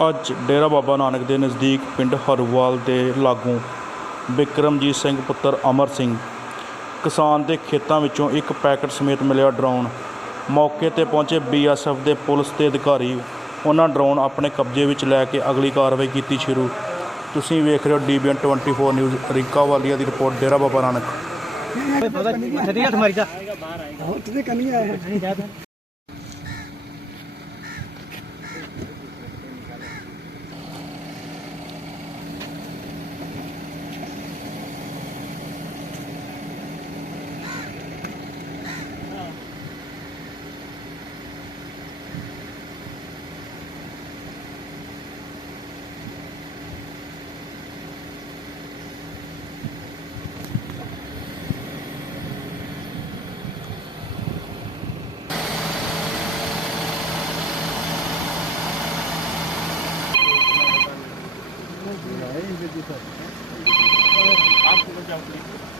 ਅੱਜ ਡੇਰਾ ਬਾਬਾ ਨਾਨਕ ਦੇ ਨਜ਼ਦੀਕ ਪਿੰਡ ਹਰੂਵਾਲ ਦੇ ਲਾਗੋਂ ਬਿਕਰਮਜੀਤ ਸਿੰਘ ਪੁੱਤਰ ਅਮਰ ਸਿੰਘ ਕਿਸਾਨ ਦੇ ਖੇਤਾਂ ਵਿੱਚੋਂ ਇੱਕ ਪੈਕਟ ਸਮੇਤ ਮਿਲਿਆ ਡਰੋਨ। ਮੌਕੇ 'ਤੇ ਪਹੁੰਚੇ BSF ਦੇ ਪੁਲਿਸ ਦੇ ਅਧਿਕਾਰੀ ਉਹਨਾਂ ਡਰੋਨ ਆਪਣੇ ਕਬਜ਼ੇ ਵਿੱਚ ਲੈ ਕੇ ਅਗਲੀ ਕਾਰਵਾਈ ਕੀਤੀ ਸ਼ੁਰੂ। ਤੁਸੀਂ ਵੇਖ ਰਹੇ ਹੋ DBN 24 ਨਿਊਜ਼। ਰਿੰਕਾ ਵਾਲੀਆ ਦੀ ਰਿਪੋਰਟ, ਡੇਰਾ ਬਾਬਾ ਨਾਨਕ। आप